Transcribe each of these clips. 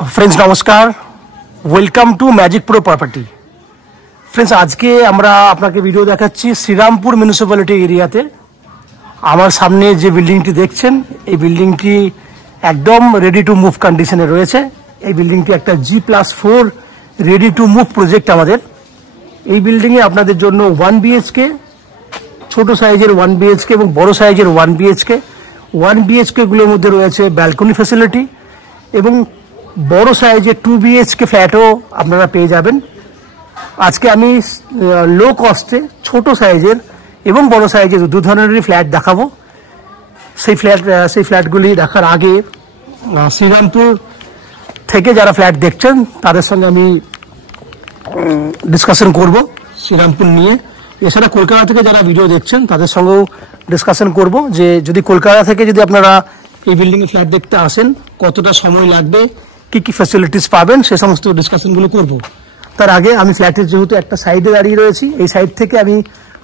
Friends नमस्कार, welcome to magic pro property. Friends आज के আমরা আপনাকে ভিডিও দেখাচ্ছি শ্রীরামপুর মিউনিসিপ্যালিটি এরিয়াতে। আমার সামনে যে বিল্ডিংটি দেখছেন এই বিল্ডিংটি একদম রেডি টু মুভ কন্ডিশনে রয়েছে। এই বিল্ডিংটি একটা G+4 ready to move project আমাদের। এই বিল্ডিং এ আপনাদের জন্য 1 BHK, ছোট সাইজের 1 BHK এবং বড় সাইজের 1 BHK। 1 BHK গুলোর মধ্যে রয়েছে ব্যালকনি ফ্যাসিলিটি এবং বড় সাইজের 2 BHK ফ্ল্যাটও আপনারা পেয়ে যাবেন। আজকে আমি লো কস্টে ছোট সাইজের এবং বড় সাইজের দু ধরনেরই ফ্ল্যাট দেখাবো। সেই ফ্ল্যাটগুলি দেখার আগে শ্রীরামপুর থেকে যারা ফ্ল্যাট দেখছেন তাদের সঙ্গে আমি ডিসকাশন করব শ্রীরামপুর নিয়ে। এছাড়া কলকাতা থেকে যারা ভিডিও দেখছেন তাদের সঙ্গেও ডিসকাশন করব যে যদি কলকাতা থেকে যদি আপনারা এই বিল্ডিংয়ে ফ্ল্যাট দেখতে আসেন কতটা সময় লাগবে, কি কি ফ্যাসিলিটিস পাবেন, সে সমস্ত ডিসকাশনগুলো করব। তার আগে আমি ফ্ল্যাটের যেহেতু একটা সাইডে দাঁড়িয়ে রয়েছি, এই সাইড থেকে আমি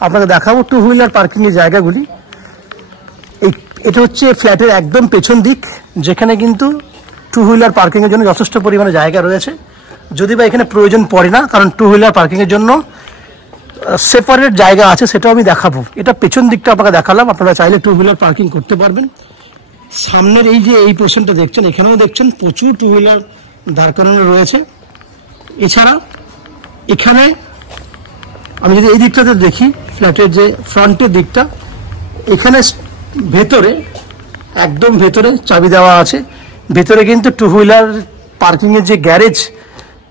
আপনাকে দেখাবো টু হুইলার পার্কিংয়ের জায়গাগুলি। এটা হচ্ছে ফ্ল্যাটের একদম পেছন দিক, যেখানে কিন্তু টু হুইলার পার্কিংয়ের জন্য যথেষ্ট পরিমাণে জায়গা রয়েছে। যদি বা এখানে প্রয়োজন পড়ে না, কারণ টু হুইলার পার্কিংয়ের জন্য সেপারেট জায়গা আছে, সেটাও আমি দেখাবো। এটা পেছন দিকটা আপনাকে দেখালাম, আপনারা চাইলে টু হুইলার পার্কিং করতে পারবেন। সামনের এই যে এই পোর্শনটা দেখছেন, এখানেও দেখছেন প্রচুর টু হুইলার দাঁড় করানো রয়েছে। এছাড়া এখানে আমি যদি এই দিকটাতে দেখি, ফ্ল্যাটের যে ফ্রন্টের দিকটা, এখানে ভেতরে একদম ভেতরে চাবি দেওয়া আছে। ভেতরে কিন্তু টু হুইলার পার্কিংয়ের যে গ্যারেজ,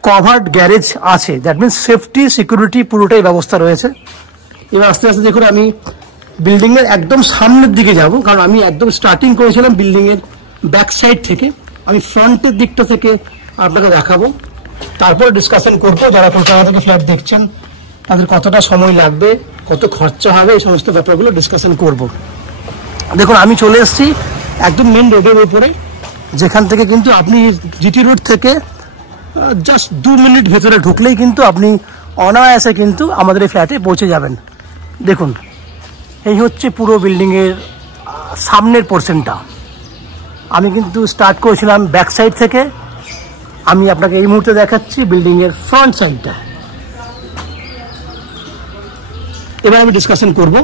কভার্ড গ্যারেজ আছে, দ্যাট মিনস সেফটি সিকিউরিটি পুরোটাই ব্যবস্থা রয়েছে। এবার আস্তে আস্তে দেখুন আমি বিল্ডিংয়ের একদম সামনের দিকে যাব, কারণ আমি একদম স্টার্টিং করেছিলাম বিল্ডিংয়ের ব্যাক সাইড থেকে। আমি ফ্রন্টের দিকটা থেকে আপনাকে দেখাবো, তারপর ডিসকাশন করবো যারা কলকাতা থেকে ফ্ল্যাট দেখছেন তাদের কতটা সময় লাগবে, কত খরচা হবে, এই সমস্ত ব্যাপারগুলো ডিসকাশন করব। দেখুন আমি চলে এসেছি একদম মেন রোডের উপরে, যেখান থেকে কিন্তু আপনি জিটি রোড থেকে জাস্ট 2 মিনিট ভেতরে ঢুকলেই কিন্তু আপনি অনায়াসে কিন্তু আমাদের এই ফ্ল্যাটে পৌঁছে যাবেন। দেখুন এই হচ্ছে পুরো বিল্ডিংয়ের সামনের পোর্শনটা। আমি কিন্তু স্টার্ট করেছিলাম ব্যাক সাইড থেকে, আমি আপনাকে এই মুহূর্তে দেখাচ্ছি বিল্ডিংয়ের ফ্রন্ট সাইডটা। এবার আমি ডিসকাশন করব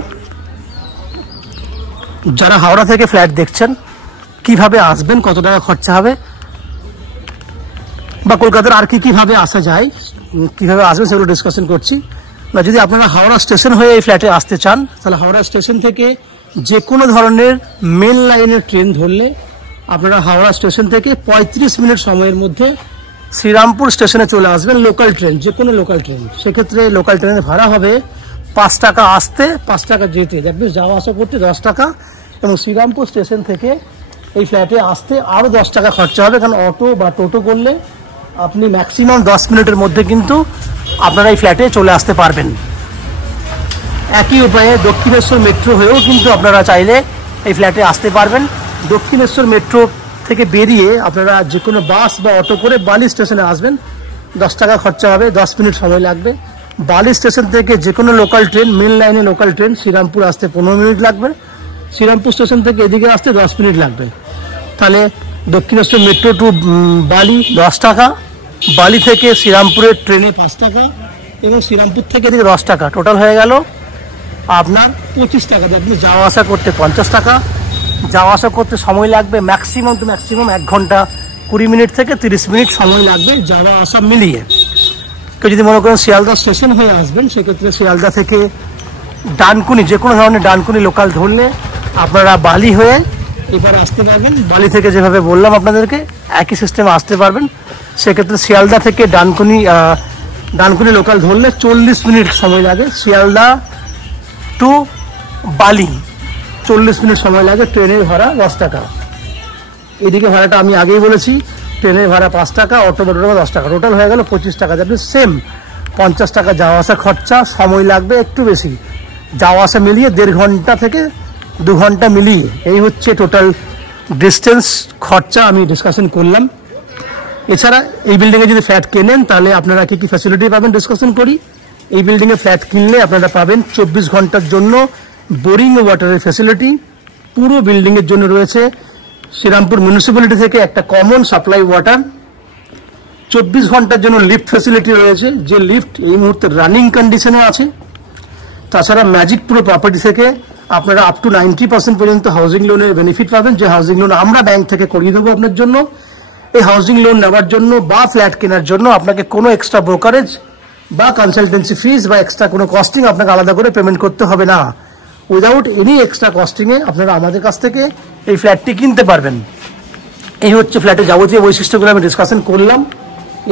যারা হাওড়া থেকে ফ্ল্যাট দেখছেন কিভাবে আসবেন, কত টাকা খরচা হবে, বা কলকাতার আর কিভাবে আসা যায়, কিভাবে আসবেন সেগুলো ডিসকাশন করছি। না যদি আপনারা হাওড়া স্টেশন হয়ে এই ফ্ল্যাটে আসতে চান, তাহলে হাওড়া স্টেশন থেকে যে কোনো ধরনের মেন লাইনের ট্রেন ধরলে আপনারা হাওড়া স্টেশন থেকে 35 মিনিট সময়ের মধ্যে শ্রীরামপুর স্টেশনে চলে আসবেন। লোকাল ট্রেন, যে কোনো লোকাল ট্রেন, সেক্ষেত্রে লোকাল ট্রেনের ভাড়া হবে 5 টাকা আসতে, 5 টাকা যেতে, দ্যাট মিনস যাওয়া আসা করতে 10 টাকা, এবং শ্রীরামপুর স্টেশন থেকে এই ফ্ল্যাটে আসতে আরও 10 টাকা খরচা হবে, কারণ অটো বা টোটো করলে আপনি ম্যাক্সিমাম 10 মিনিটের মধ্যে কিন্তু আপনারা এই ফ্ল্যাটে চলে আসতে পারবেন। একই উপায়ে দক্ষিণেশ্বর মেট্রো হয়েও কিন্তু আপনারা চাইলে এই ফ্ল্যাটে আসতে পারবেন। দক্ষিণেশ্বর মেট্রো থেকে বেরিয়ে আপনারা যে কোনো বাস বা অটো করে বালি স্টেশনে আসবেন, 10 টাকা খরচা হবে, 10 মিনিট সময় লাগবে। বালি স্টেশন থেকে যে কোনো লোকাল ট্রেন, মেন লাইনে লোকাল ট্রেন শ্রীরামপুর আসতে 15 মিনিট লাগবে, শ্রীরামপুর স্টেশন থেকে এদিকে আসতে 10 মিনিট লাগবে। তাহলে দক্ষিণেশ্বর মেট্রো টু বালি 10 টাকা, বালি থেকে শ্রীরামপুরের ট্রেনে 5 টাকা, এবং শ্রীরামপুর থেকে এদিকে 10 টাকা, টোটাল হয়ে গেল আপনার 25 টাকা। আপনি যাওয়া আসা করতে 50 টাকা, যাওয়া আসা করতে সময় লাগবে ম্যাক্সিমাম 1 ঘন্টা 20 মিনিট থেকে 30 মিনিট সময় লাগবে যাওয়া আসা মিলিয়ে। কেউ যদি মনে করেন শিয়ালদা স্টেশন হয়ে আসবেন, সেক্ষেত্রে শিয়ালদা থেকে ডানকুনি, যে কোনো ধরনের ডানকুনি লোকাল ধরলে আপনারা বালি হয়ে এবার আসতে পারবেন। বালি থেকে যেভাবে বললাম আপনাদেরকে একই সিস্টেমে আসতে পারবেন। সেক্ষেত্রে শিয়ালদা থেকে ডানকুনি লোকাল ধরলে 40 মিনিট সময় লাগে। শিয়ালদা টু বালি 40 মিনিট সময় লাগে। ট্রেনের ভাড়া 10 টাকা। এদিকে ভাড়াটা আমি আগেই বলেছি, ট্রেনের ভাড়া 5 টাকা, অটো ভাড়া 10 টাকা, টোটাল হয়ে গেল 25 টাকা। যাতে সেম 50 টাকা যাওয়া আসা খরচা, সময় লাগবে একটু বেশি, যাওয়া আসা মিলিয়ে 1.5 ঘন্টা থেকে 2 ঘন্টা মিলিয়ে এই হচ্ছে টোটাল ডিস্টেন্স খরচা আমি ডিসকাশন করলাম। এছাড়া এই বিল্ডিংয়ে যদি ফ্ল্যাট কেনেন তাহলে আপনারা কি কি ফ্যাসিলিটি পাবেন ডিসকাশন করি। এই বিল্ডিংয়ে ফ্ল্যাট কিনলে আপনারা পাবেন 24 ঘন্টার জন্য বোরিং ওয়াটারের ফ্যাসিলিটি। পুরো বিল্ডিংয়ের জন্য রয়েছে শ্রীরামপুর মিউনিসিপ্যালিটি থেকে একটা কমন সাপ্লাই ওয়াটার। 24 ঘন্টার জন্য লিফট ফ্যাসিলিটি রয়েছে, যে লিফট এই মুহূর্তে রানিং কন্ডিশনে আছে। তাছাড়া ম্যাজিক প্রো প্রপার্টি থেকে আপনারা আপ টু 90% পর্যন্ত হাউজিং লোনের বেনিফিট পাবেন, যে হাউজিং লোন আমরা ব্যাংক থেকে করিয়ে দেবো আপনার জন্য। এই হাউজিং লোন নেওয়ার জন্য বা ফ্ল্যাট কেনার জন্য আপনাকে কোনো এক্সট্রা ব্রোকারেজ বা কনসালটেন্সি ফিস বা এক্সট্রা কোনো কস্টিং আপনাকে আলাদা করে পেমেন্ট করতে হবে না। উইদাউট এনি এক্সট্রা কস্টিংয়ে আপনারা আমাদের কাছ থেকে এই ফ্ল্যাটটি কিনতে পারবেন। এই হচ্ছে ফ্ল্যাটের যাবতীয় বৈশিষ্ট্যগুলো আমি ডিসকাশন করলাম।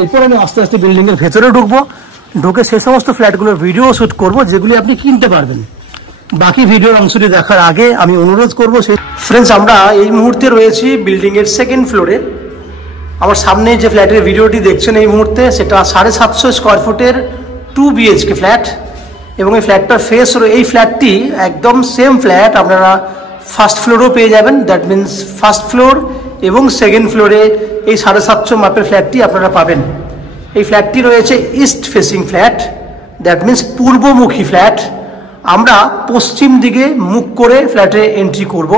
এরপর আমি আস্তে আস্তে বিল্ডিংয়ের ভেতরে ঢুকবো, ঢুকে সেই সমস্ত ফ্ল্যাটগুলোর ভিডিও শ্যুট করবো যেগুলি আপনি কিনতে পারবেন। বাকি ভিডিওর অংশটি দেখার আগে আমি অনুরোধ করবো, সেই ফ্রেন্ডস আমরা এই মুহূর্তে রয়েছি বিল্ডিংয়ের সেকেন্ড ফ্লোরে। আমার সামনে যে ফ্ল্যাটের ভিডিওটি দেখছেন এই মুহূর্তে, সেটা 750 স্কোয়ার ফুটের 2 BHK ফ্ল্যাট, এবং এই ফ্ল্যাটটার ফেস, এই ফ্ল্যাটটি একদম সেম ফ্ল্যাট আপনারা ফার্স্ট ফ্লোরেও পেয়ে যাবেন। দ্যাট মিনস ফার্স্ট ফ্লোর এবং সেকেন্ড ফ্লোরে এই 750 মাপের ফ্ল্যাটটি আপনারা পাবেন। এই ফ্ল্যাটটি রয়েছে east facing flat, that means পূর্বমুখী ফ্ল্যাট। আমরা পশ্চিম দিকে মুখ করে ফ্ল্যাটে এন্ট্রি করব।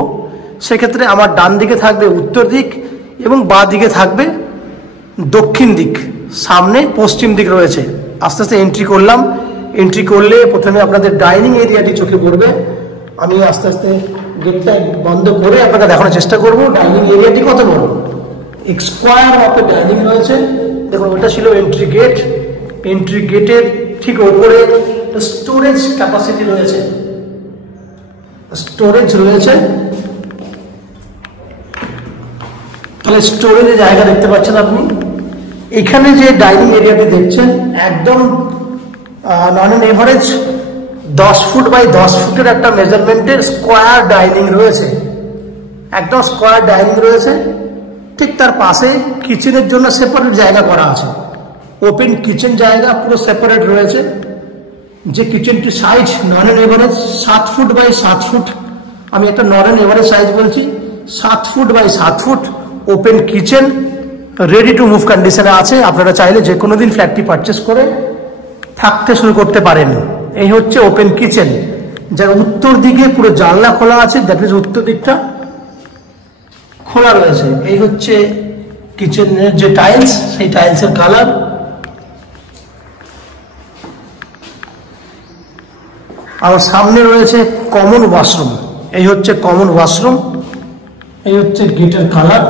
সেক্ষেত্রে আমার ডান দিকে থাকবে উত্তর দিক এবং বাঁ দিকে থাকবে দক্ষিণ দিক, সামনে পশ্চিম দিক রয়েছে। আস্তে আস্তে এন্ট্রি করলাম। এন্ট্রি করলে প্রথমে আপনাদের ডাইনিং এরিয়াটি চোখে পড়বে। আমি আস্তে আস্তে গেটটা বন্ধ করে আপনাকে দেখানোর চেষ্টা করব ডাইনিং এরিয়াটি কত বড়। স্কোয়ার মাপের ডাইনিং রয়েছে। দেখুন, ওটা ছিল এন্ট্রি গেট। এন্ট্রি গেটের ঠিক ওপরে স্টোরেজ ক্যাপাসিটি রয়েছে, স্টোরেজ রয়েছে। তাহলে স্টোরেজের জায়গা দেখতে পাচ্ছেন আপনি। এখানে যে ডাইনিং এরিয়াটি দেখছেন একদম নন অ্যান এভারেজ 10 ফুট বাই 10 ফুটের একটা মেজারমেন্টের স্কোয়ার ডাইনিং রয়েছে, একদম স্কোয়ার ডাইনিং রয়েছে। ঠিক তার পাশে কিচেনের জন্য সেপারেট জায়গা করা আছে, ওপেন কিচেন জায়গা পুরো সেপারেট রয়েছে। যে কিচেনটির size on an average 7 foot by 7 foot, আমি একটা নন অ্যান এভারেজ সাইজ বলছি, 7 foot by 7 foot open kitchen, ready to move কন্ডিশনে আছে। আপনারা চাইলে যে কোনো দিন ফ্ল্যাটটি পারচেস করে থাকতে শুরু করতে পারেন। এই হচ্ছে ওপেন কিচেন, যার উত্তর দিকে পুরো জানলা খোলা আছে, দ্যাট মিনস উত্তর দিকটা খোলা রয়েছে। এই হচ্ছে কিচেনের যে টাইলস, সেই টাইলসের কালার। আমার সামনে রয়েছে কমন ওয়াশরুম। এই হচ্ছে কমন ওয়াশরুম। এই হচ্ছে গেটের কালার,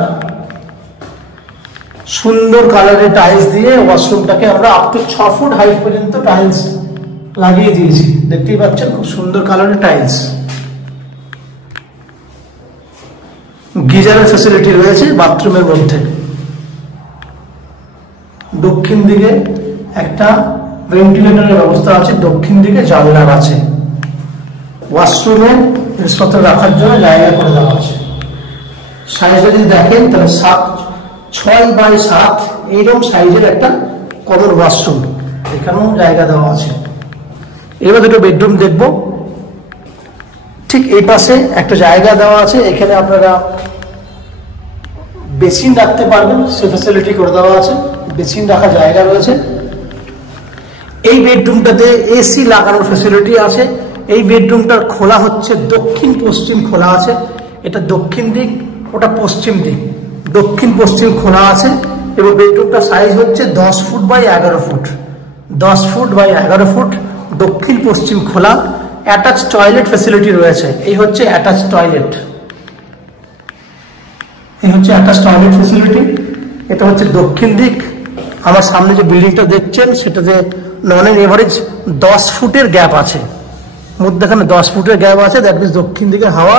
সুন্দর কালারের টাইলস দিয়ে ওয়াশরুমটাকে আমরা আপ টু 6 ফুট হাইট পর্যন্ত টাইলস লাগিয়ে দিয়েছি। দেখতেই পাচ্ছেন খুব সুন্দর কালারের টাইলস। গিজারের ফ্যাসিলিটি রয়েছে বাথরুমের মধ্যে। দক্ষিণ দিকে একটা ভেন্টিলেটরের ব্যবস্থা আছে, দক্ষিণ দিকে জানলার আছে। ওয়াশরুমে জিনিসপত্র রাখার জন্য জায়গা করে দেওয়া আছে। সাইজটা যদি দেখেন তাহলে 6 বাই 7 এইরকম সাইজের একটা কমন ওয়াশরুম, এখানেও জায়গা দেওয়া আছে। এবার দুটো বেডরুম দেখবো। ঠিক এই পাশে একটা জায়গা দেওয়া আছে, এখানে আপনারা বেসিন রাখতে পারবেন, সে ফ্যাসিলিটি করে দেওয়া আছে। বেসিন রাখার জায়গা রয়েছে। এই বেডরুমটাতে এসি লাগানোর ফ্যাসিলিটি আছে। এই বেডরুমটার খোলা হচ্ছে দক্ষিণ পশ্চিম খোলা আছে। এটা দক্ষিণ দিক, ওটা পশ্চিম দিক, দক্ষিণ পশ্চিম খোলা আছে। এবং বেডরুমটার সাইজ হচ্ছে 10 foot by 11 foot, 10 foot by 11 foot, দক্ষিণ পশ্চিম খোলা। অ্যাটাচ টয়লেট ফ্যাসিলিটি রয়েছে। এই হচ্ছে অ্যাটাচ টয়লেট, এই হচ্ছে অ্যাটাচ টয়লেট ফ্যাসিলিটি। এটা হচ্ছে দক্ষিণ দিক। আমার সামনে যে বিল্ডিংটা দেখছেন সেটাতে নন অ্যান এভারেজ 10 ফুটের গ্যাপ আছে, মধ্যখানে 10 ফুটের গ্যাপ আছে। দ্যাট মিনস দক্ষিণ দিকে হাওয়া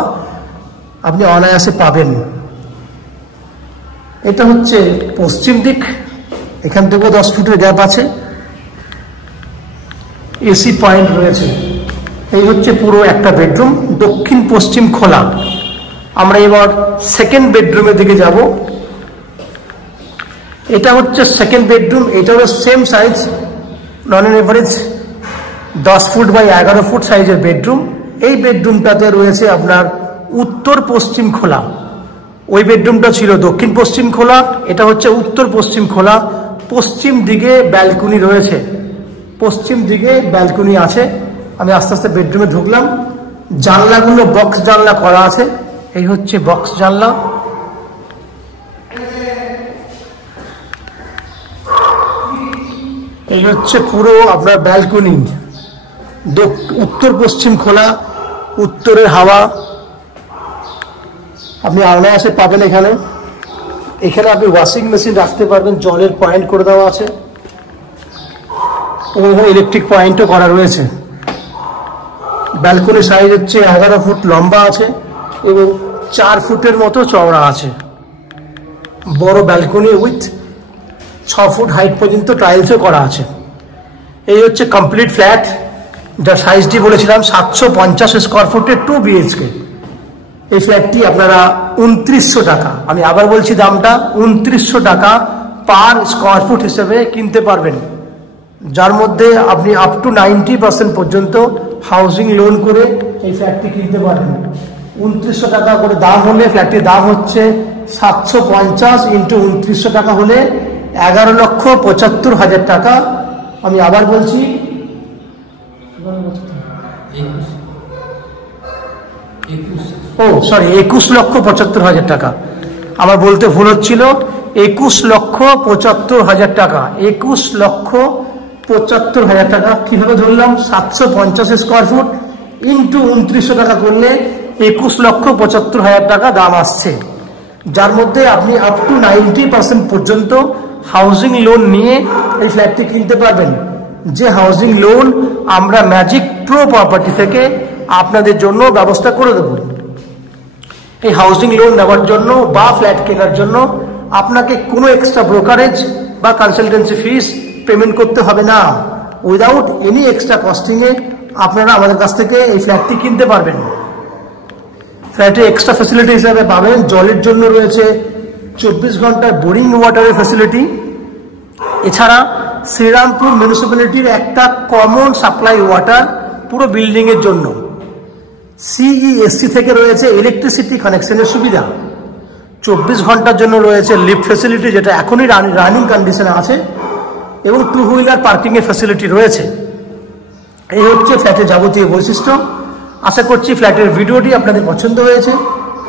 আপনি অনায়াসে পাবেন। এটা হচ্ছে পশ্চিম দিক, এখান থেকেও 10 ফুটের গ্যাপ আছে, এসি পয়েন্ট রয়েছে। এই হচ্ছে পুরো একটা বেডরুম, দক্ষিণ পশ্চিম খোলা। আমরা এবার সেকেন্ড বেডরুমের দিকে যাব। এটা হচ্ছে সেকেন্ড বেডরুম। এটারও same size, on an average 10 foot by 11 foot সাইজের বেডরুম। এই বেডরুমটাতে রয়েছে আপনার উত্তর পশ্চিম খোলা। ওই বেডরুমটা ছিল দক্ষিণ পশ্চিম খোলা, এটা হচ্ছে উত্তর পশ্চিম খোলা। পশ্চিম দিকে ব্যালকনি রয়েছে, পশ্চিম দিকে ব্যালকনি আছে। আমি আস্তে আস্তে বেডরুমে ঢুকলাম। জানলাগুলো বক্স জানলা করা আছে। এই হচ্ছে বক্স জানলা। এই হচ্ছে পুরো আপনার ব্যালকনি, উত্তর পশ্চিম খোলা, উত্তরের হাওয়া আপনি অনায়াসে পাবেন এখানে। এখানে আপনি ওয়াশিং মেশিন রাখতে পারবেন, জলের পয়েন্ট করে দেওয়া আছে এবং এখানে ইলেকট্রিক পয়েন্টও করা রয়েছে। ব্যালকনি সাইজ হচ্ছে 11 ফুট লম্বা আছে এবং 4 ফুটের মতো চওড়া আছে। বড় ব্যালকনি উইথ 6 ফুট হাইট পর্যন্ত টাইলসও করা আছে। এই হচ্ছে কমপ্লিট ফ্ল্যাট, যার সাইজটি বলেছিলাম 750 স্কোয়ার ফুটের 2 BHK। এই ফ্ল্যাটটি আপনারা 2900 টাকা, আমি আবার বলছি দামটা 2900 টাকা পার স্কোয়ার ফুট হিসেবে কিনতে পারবেন, যার মধ্যে আপনি আপ টু 90% পর্যন্ত হাউজিং লোন করে এই ফ্ল্যাটটি কিনতে পারবেন। 2900 টাকা করে দাম হলে ফ্ল্যাটটির দাম হচ্ছে 750 ইন্টু 2900 টাকা হলে 11,75,000 টাকা। আমি আবার বলছি 21,75,000 টাকা। আমার বলতে ভুল হচ্ছিল, 21,75,000 টাকা। 21,75,000 টাকা কিভাবে ধরলাম? 750 স্কোয়ার ফুট ইন্টু 2900 টাকা করলে 21,75,000 টাকা দাম আসছে, যার মধ্যে আপনি আপ টু 90% পর্যন্ত হাউজিং লোন নিয়ে এই ফ্ল্যাটটি কিনতে পারবেন। যে হাউজিং লোন আমরা ম্যাজিক প্রো প্রপার্টি থেকে আপনাদের জন্য ব্যবস্থা করে দেব। এই হাউজিং লোন নেওয়ার জন্য বা ফ্ল্যাট কেনার জন্য আপনাকে কোনো এক্সট্রা ব্রোকারেজ বা কনসালটেন্সি ফিস পেমেন্ট করতে হবে না। উইদাউট এনি এক্সট্রা কস্টিংয়ে আপনারা আমাদের কাছ থেকে এই ফ্ল্যাটটি কিনতে পারবেন। ফ্ল্যাটে এক্সট্রা ফ্যাসিলিটি হিসাবে পাবেন, জলের জন্য রয়েছে 24 ঘন্টার বোরিং ওয়াটারের ফ্যাসিলিটি। এছাড়া শ্রীরামপুর মিউনিসিপ্যালিটির একটা কমন সাপ্লাই ওয়াটার পুরো বিল্ডিংয়ের জন্য। CESC থেকে রয়েছে ইলেকট্রিসিটি কানেকশনের সুবিধা। 24 ঘন্টার জন্য রয়েছে লিফট ফ্যাসিলিটি, যেটা এখনই রানিং কন্ডিশনে আছে, এবং 2 হুইলার পার্কিংয়ের ফ্যাসিলিটি রয়েছে। এই হচ্ছে ফ্ল্যাটের যাবতীয় বৈশিষ্ট্য। আশা করছি ফ্ল্যাটের ভিডিওটি আপনাদের পছন্দ হয়েছে।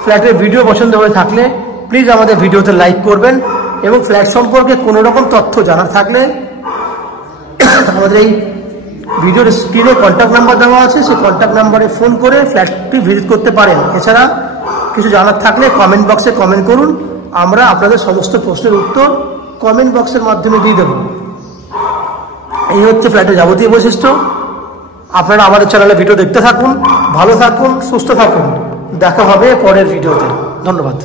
ফ্ল্যাটের ভিডিও পছন্দ হয়ে থাকলে প্লিজ আমাদের ভিডিওতে লাইক করবেন, এবং ফ্ল্যাট সম্পর্কে কোনো রকম তথ্য জানার থাকলে আমাদের এই ভিডিওর স্ক্রিনে কন্ট্যাক্ট নাম্বার দেওয়া আছে, সেই কন্ট্যাক্ট নাম্বারে ফোন করে ফ্ল্যাটটি ভিজিট করতে পারেন। এছাড়া কিছু জানার থাকলে কমেন্ট বক্সে কমেন্ট করুন, আমরা আপনাদের সমস্ত প্রশ্নের উত্তর কমেন্ট বক্সের মাধ্যমে দিয়ে দেব। এই হচ্ছে ফ্ল্যাটের যাবতীয় বৈশিষ্ট্য। আপনারা আমাদের চ্যানেলে ভিডিও দেখতে থাকুন, ভালো থাকুন, সুস্থ থাকুন। দেখা হবে পরের ভিডিওতে। ধন্যবাদ।